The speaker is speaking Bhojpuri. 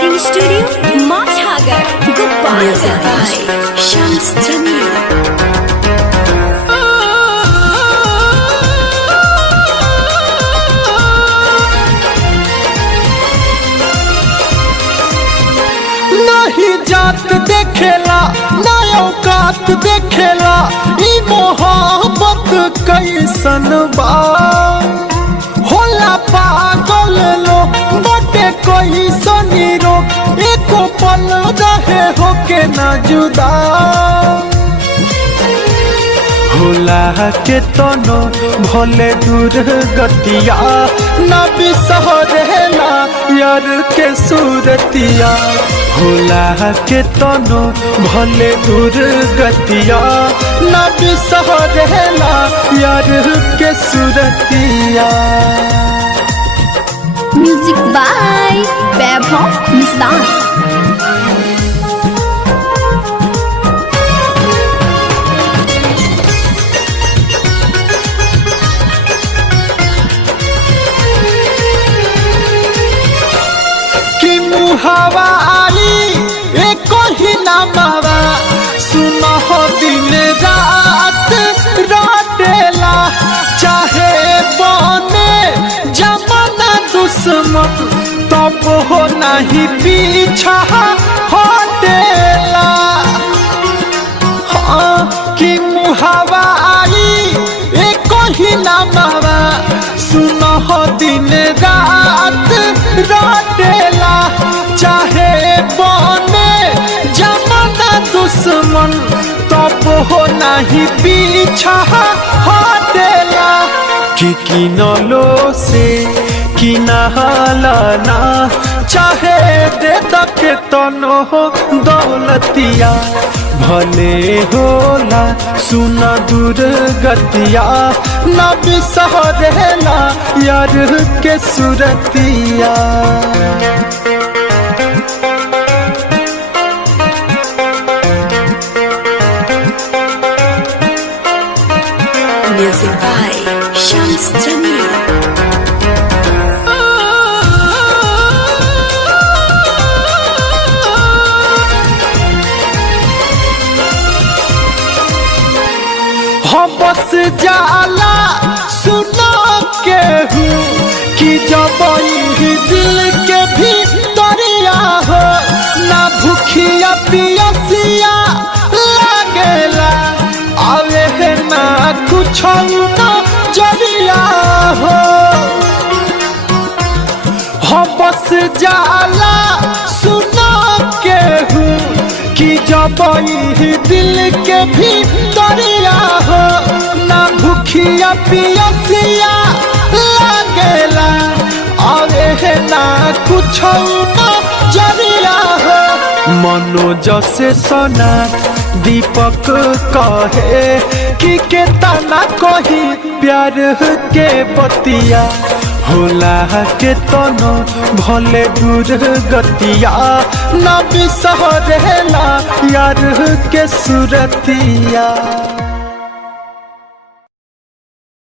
Recording studio माझागर Gopalganj. शम्स जमील। नहीं जात देखेला ना औकात देखेला ई मोहब्बत कैसन बा होला पागल लो बटे कोई सनी रो एको पल रहे होके ना जुदा होला के तनो भले दूर गतिया ना बिसरेला यार के सूरतिया होला के तनो भले दूर गतिया ना बिसरेला यार के सूरतिया। म्यूजिक बाय वैभव निशान। हवा आई एक ही नामवा सुनो हो दिन रात रातेला चाहे बने जमाना दुश्मन तब हो नहीं पीछा हटेला। हाँ कि मुहावा आई एक ही नामवा सुनो हो दिन रात रातेला चाहे बने जमाना दुश्मन तब हो नहीं पीछा हटेला। कि किनलो से किनहलाना चाहे दे तक तनो दौलतिया भले होला सुना दूर गतिया ना बिसरेला यार के सूरतिया। Music by Shams Jamil. बस जाला सुना के हूँ कि जब दिल के भी दरिया हो ना भूखिया पियसिया लागेला आवे है ना कुछ ना जरिया हो। बस जाला सुना के हूँ कि जब दिल के भी दरिया हो ना भूखिया पियसिया लागेला आवे है ना कुछ ना जरिया हो। मनोज से सोना दीपक कहे कि केतना कही प्यार के बतिया होला के तनो भले दूर गतिया ना बिसरेला यार के सूरतिया।